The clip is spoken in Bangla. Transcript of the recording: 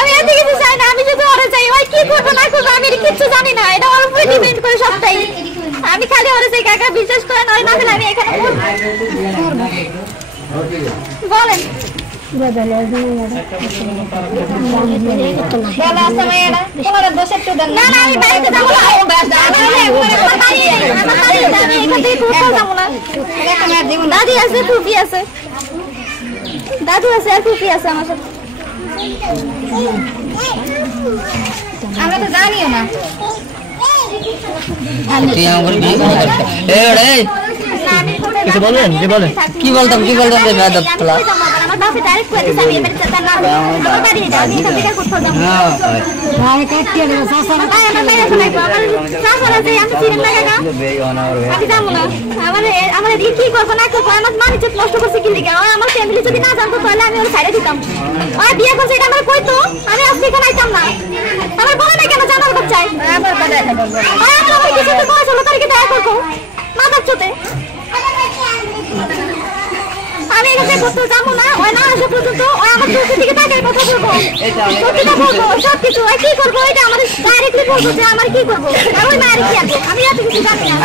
আমি এত কিছু চাই না, আমি শুধু ওরা চাই। ওই কি করবো না করবো আমি কিচ্ছু জানি না, এটা ওর উপরে ডিপেন্ড করে সবটাই। আমি খালি ওরা চাই, কাকা বিশ্বাস করেন ওই না হলে আমি এখানে বলেন আমি বাড়িতে যাবো না। দাদি আছে, ফুফি আছে, দাদু আছে আর ফুফি আছে আমার সাথে। আমরা তো জানিও না। কিছু বলবেন? কি বলেন? কি বলতাম আমার বাসে ডাইরেক্ট করে দিছে, আমি এবারে তার নাম আমার বাড়ি যাই, আমি এখান থেকে কোথাও যাব না। আমি কাটিয়ে দেব সাসারা, আমার বাইরে চলে যাব, আমার সাসারা যাই, আমি চিনি না কাকা, আমি যাব না। আমার কি করব না করব, আমার মানে যে নষ্ট করছে কি লিগা, আমার ফ্যামিলি যদি না জানতো তাহলে আমি ওর সাইডে দিতাম। আর বিয়ে করছে এটা আমার কইতো, আমি আজকে এখানে আইতাম না। আমার বলে না কেন জানার বাচ্চাই, আমার বলে এটা বলবো, আমার কিছু তো কইছে তারিখে দেখা করব না বাচ্চাতে। আমি এখানে কোথাও যাবো না, ওই না আসা পর্যন্ত ওই আমার চোখের দিকে তাকিয়ে কথা বলবো, সত্যিটা বলবো, সব কিছু। কি করবো এটা আমাদের ডাইরেক্টলি বলবো যে আমার কি করবো, আমি মায়ের কি আনবো, আমি এত কিছু জানি না।